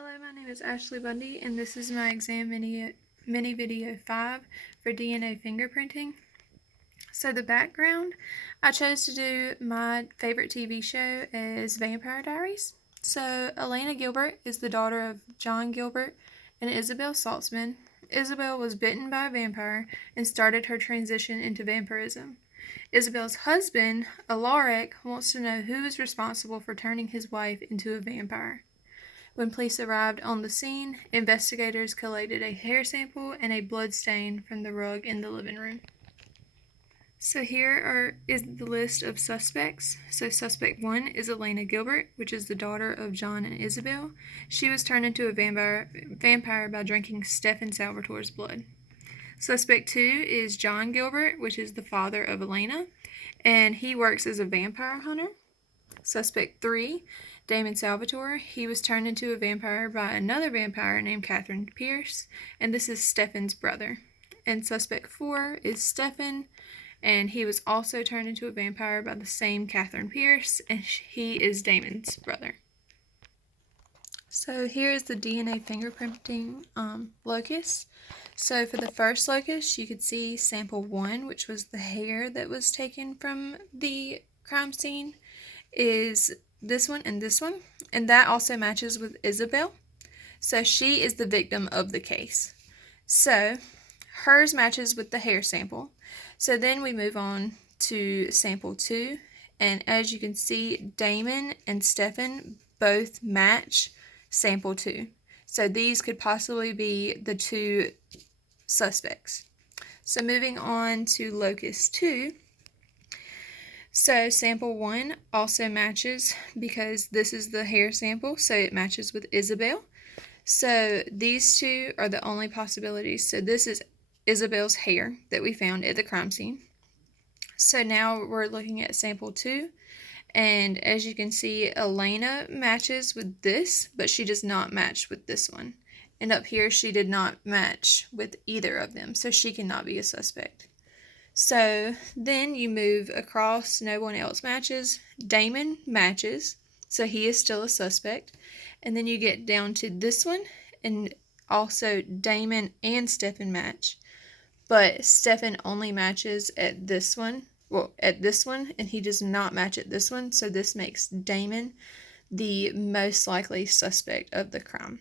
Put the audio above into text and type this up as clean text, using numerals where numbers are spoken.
Hello, my name is Ashley Bundy, and this is my exam mini video 5 for DNA fingerprinting. So the background, I chose to do my favorite TV show as Vampire Diaries. So Elena Gilbert is the daughter of John Gilbert and Isabel Saltzman. Isabel was bitten by a vampire and started her transition into vampirism. Isabel's husband, Alaric, wants to know who is responsible for turning his wife into a vampire. When police arrived on the scene, investigators collected a hair sample and a blood stain from the rug in the living room. So here is the list of suspects. So suspect 1 is Elena Gilbert, which is the daughter of John and Isabel. She was turned into a vampire by drinking Stefan Salvatore's blood. Suspect 2 is John Gilbert, which is the father of Elena, and he works as a vampire hunter. Suspect 3, Damon Salvatore. He was turned into a vampire by another vampire named Catherine Pierce, and this is Stefan's brother. And suspect 4 is Stefan, and he was also turned into a vampire by the same Catherine Pierce, and he is Damon's brother. So here is the DNA fingerprinting locus. So for the first locus, you could see sample 1, which was the hair that was taken from the crime scene, is this one, and that also matches with Isabel. So she is the victim of the case. So hers matches with the hair sample. So then we move on to sample 2, and as you can see, Damon and Stefan both match sample 2. So these could possibly be the two suspects. So moving on to locus 2. So sample 1 also matches because this is the hair sample, so it matches with Isabel. So these two are the only possibilities. So this is Isabel's hair that we found at the crime scene. So now we're looking at sample 2, and as you can see, Elena matches with this, but she does not match with this one. And up here, she did not match with either of them, so she cannot be a suspect. So then you move across, no one else matches. Damon matches, so he is still a suspect. And then you get down to this one, and also Damon and Stefan match. But Stefan only matches at this one, and he does not match at this one, so this makes Damon the most likely suspect of the crime.